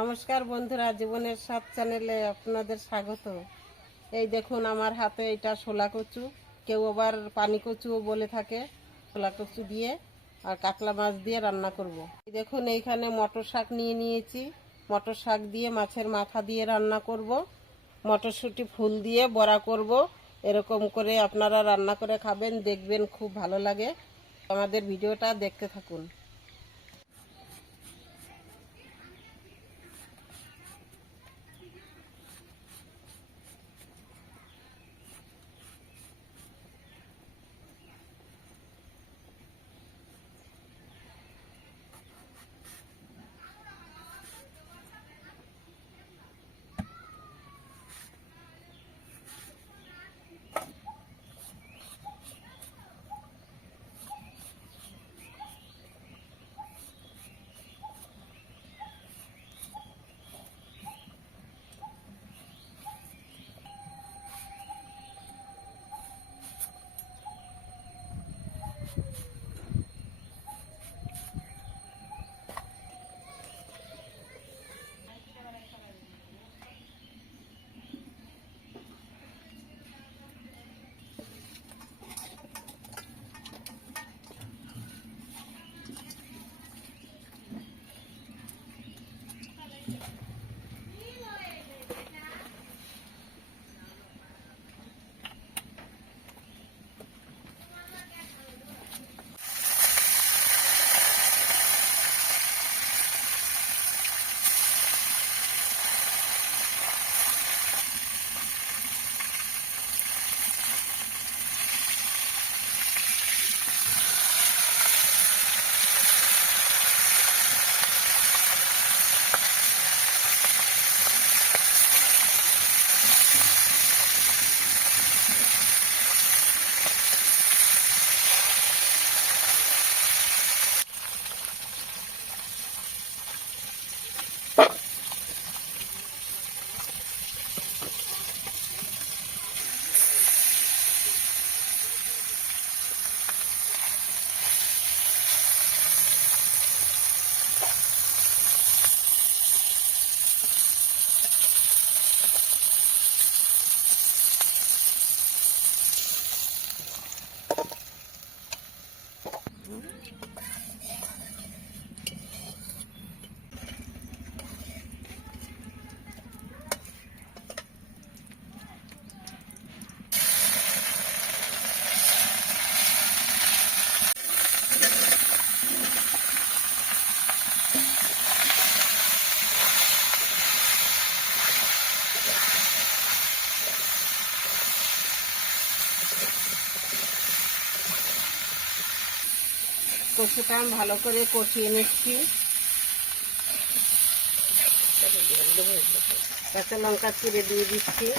নমস্কার বন্ধুরা, জীবনের সাত চ্যানেলে আপনাদের স্বাগত এই দেখুন, আমার হাতে এটা শোলা কচু কেউ আবার পানি কচুও বলে থাকে শোলা কচু দিয়ে আর কাতলা মাছ দিয়ে রান্না করব। দেখুন, এইখানে মটর শাক নিয়ে নিয়েছি মটর শাক দিয়ে মাছের মাথা দিয়ে রান্না করব। মটরশুঁটি ফুল দিয়ে বড়া করব। এরকম করে আপনারা রান্না করে খাবেন, দেখবেন খুব ভালো লাগে আমাদের ভিডিওটা দেখতে থাকুন কচুটা আমি ভালো করে কষিয়ে নিচ্ছি। কাঁচা লঙ্কা চিড়ে দিয়ে দিচ্ছি।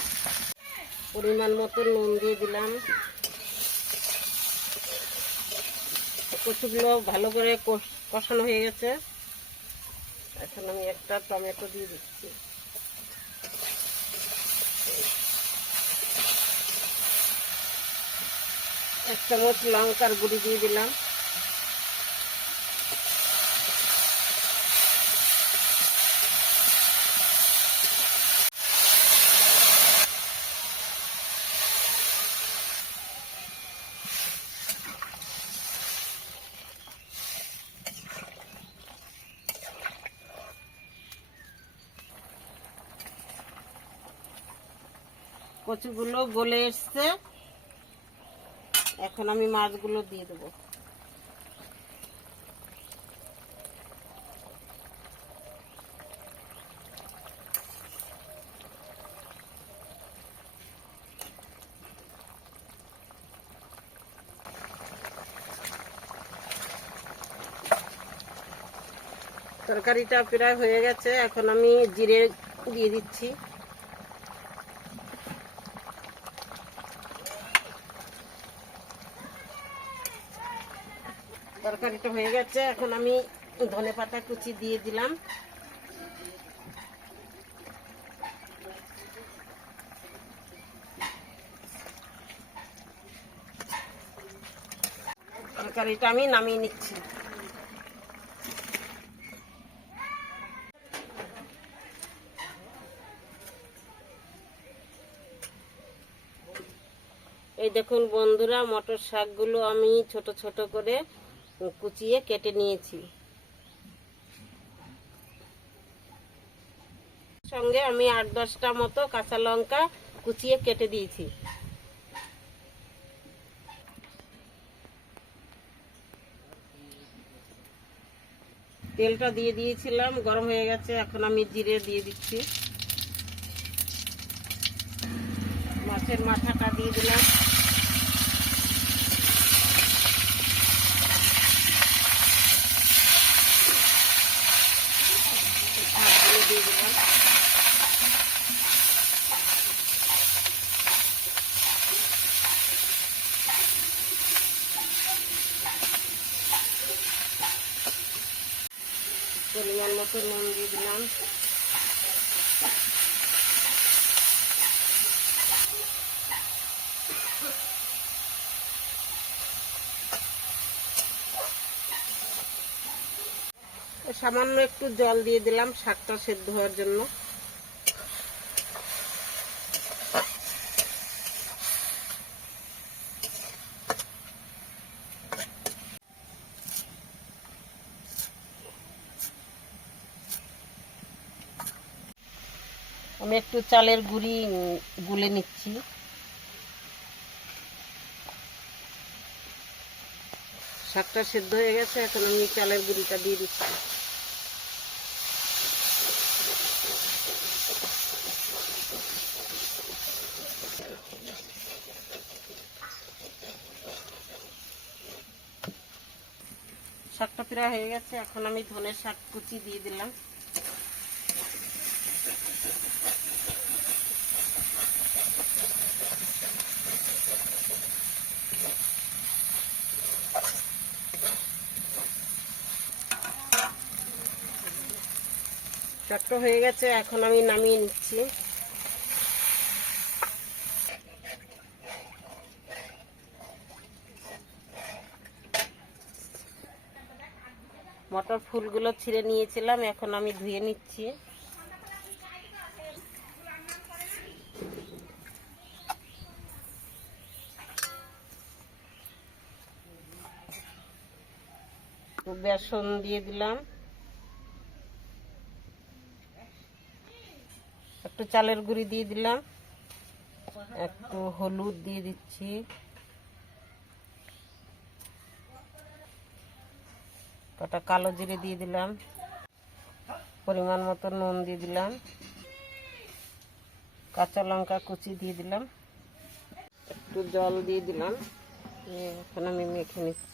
পরিমাণ মতো নুন দিয়ে দিলাম। কচুগুলো ভালো করে কষ- কষানো হয়ে গেছে। এখন আমি একটা টমেটো দিয়ে দিচ্ছি। এক চামচ লঙ্কার গুঁড়ি দিয়ে দিলাম। কচুগুলো গলে এসছে। এখন আমি মাছগুলো দিয়ে দেবো। তরকারিটা প্রায় হয়ে গেছে। এখন আমি জিরে দিয়ে দিচ্ছি। তরকারিটা হয়ে গেছে। এখন আমি ধনে পাতা কুচি দিয়ে দিলাম। তরকারিটা আমি নামিয়ে নিচ্ছি। এই দেখুন বন্ধুরা, মটর শাকগুলো আমি ছোট ছোট করে কুচিয়ে কেটে নিয়েছি। সঙ্গে আমি আট দশটা মতো কাঁচা লঙ্কা কুচিয়ে কেটে দিয়েছি। তেলটা দিয়ে দিয়েছিলাম, গরম হয়ে গেছে, এখন আমি জিরে দিয়ে দিচ্ছি। মাছের মাথাটা দিয়ে দিলাম শাকগুলো দিয়ে দিলাম মতো নুন দিয়ে দিলাম। সামান্য একটু জল দিয়ে দিলাম শাকটা সেদ্ধ হওয়ার জন্য। আমি একটু চালের গুঁড়ি গুলে নিচ্ছি। শাকটা সেদ্ধ হয়ে গেছে, এখন আমি চালের গুঁড়িটা দিয়ে দিচ্ছি। শাকটা প্রায় হয়ে গেছে, এখন আমি ধনের শাক কুচি দিয়ে দিলাম। শাকটা হয়ে গেছে, এখন আমি নামিয়ে নিচ্ছি। মটর ফুলগুলো ছিঁড়ে নিয়েছিলাম, এখন আমি ধুয়ে নিচ্ছি। বেসন দিয়ে দিলাম। একটু চালের গুঁড়ি দিয়ে দিলাম। একটু হলুদ দিয়ে দিচ্ছি। কটা কালো জিরে দিয়ে দিলাম। পরিমাণ মতো নুন দিয়ে দিলাম। কাঁচা লঙ্কা কুচি দিয়ে দিলাম। একটু জল দিয়ে দিলাম। এখন আমি মেখে নিচ্ছি।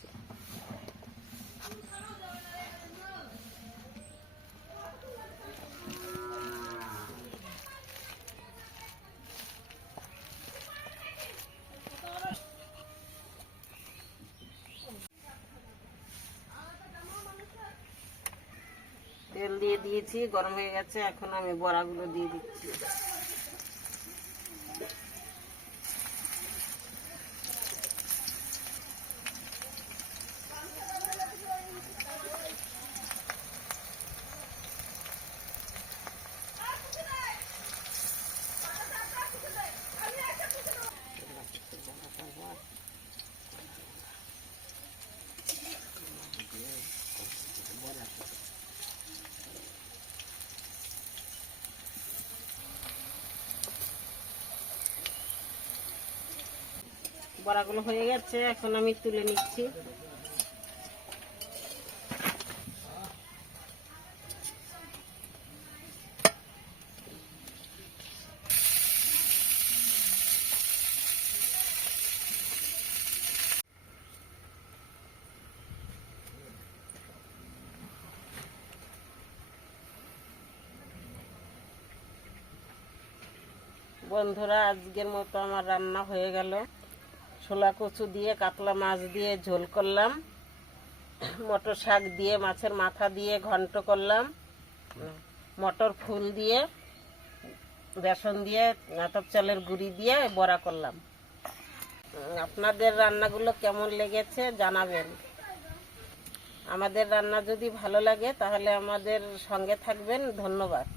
দিয়েছি গরম হয়ে গেছে এখন আমি বড়াগুলো দিয়ে দিচ্ছি। বড়াগুলো হয়ে গেছে এখন আমি তুলে নিচ্ছি। বন্ধুরা আজকের মতো আমার রান্না হয়ে গেল। ছোলা কচু দিয়ে, কাতলা মাছ দিয়ে ঝোল করলাম। মটর শাক দিয়ে, মাছের মাথা দিয়ে ঘন্ট করলাম। মটর ফুল দিয়ে, বেসন দিয়ে আতপ চালের গুঁড়ি দিয়ে বড়া করলাম। আপনাদের রান্নাগুলো কেমন লেগেছে জানাবেন। আমাদের রান্না যদি ভালো লাগে তাহলে আমাদের সঙ্গে থাকবেন। ধন্যবাদ।